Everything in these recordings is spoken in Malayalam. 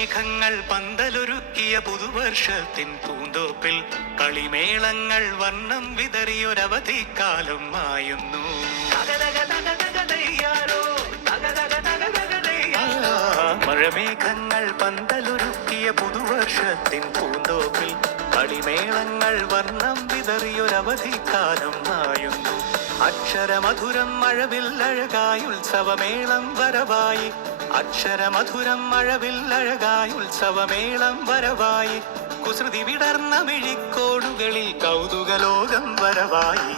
മഴമേഘങ്ങൾ പന്തലൊരുക്കിയ പുതുവർഷത്തിൻ പൂന്തോപ്പിൽ കളിമേളങ്ങൾ വർണ്ണം വിതറിയൊരവധിക്കാലം മായുന്നു. മഴമേഘങ്ങൾ പന്തലൊരുക്കിയ പുതുവർഷത്തിൻ പൂന്തോപ്പിൽ കളിമേളങ്ങൾ വർണ്ണം വിതറിയൊരവധിക്കാലം മായുന്നു. അക്ഷരമധുരം മഴവില്ലഴകായി ഉത്സവമേളം വരവായി. അക്ഷരമധുരം മഴവില്ലഴകായി ഉത്സവമേളം വരവായി. കുസൃതി വിടർന്ന മിഴിക്കോടുകളിൽ കൗതുകലോകം വരവായി.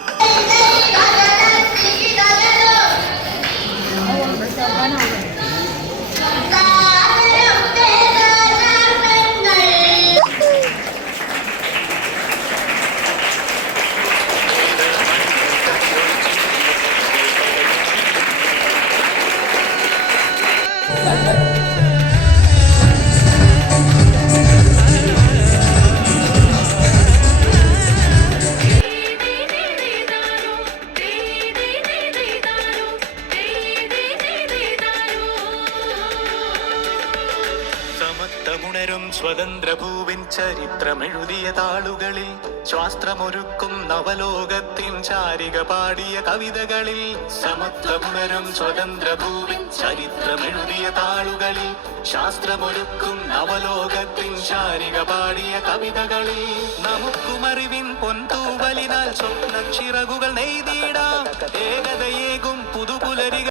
സമത്വമുണരും സ്വതന്ത്രഭൂവിൻ ചരിത്രമെഴുതിയ താളുകളിൽ ശാസ്ത്രമൊരുക്കും നവലോകത്തിൻ ചാരിക പാടിയ കവിതകളിൽ. സമത്വമുണരും സ്വതന്ത്രഭൂവിൻ ചരിത്രമെഴുതിയ താളുകളിൽ ശാസ്ത്രമൊരുക്കും നവലോകത്തിൻ ചാരിക പാടിയ കവിതകളിൽ. നമുക്കുമറിവിൻ പൊൻതൂവലിനാൽ സ്വപ്നച്ചിറകുകൾ നെയ്തിടാം. ഏകതയേകും പുതുപുലരികൾ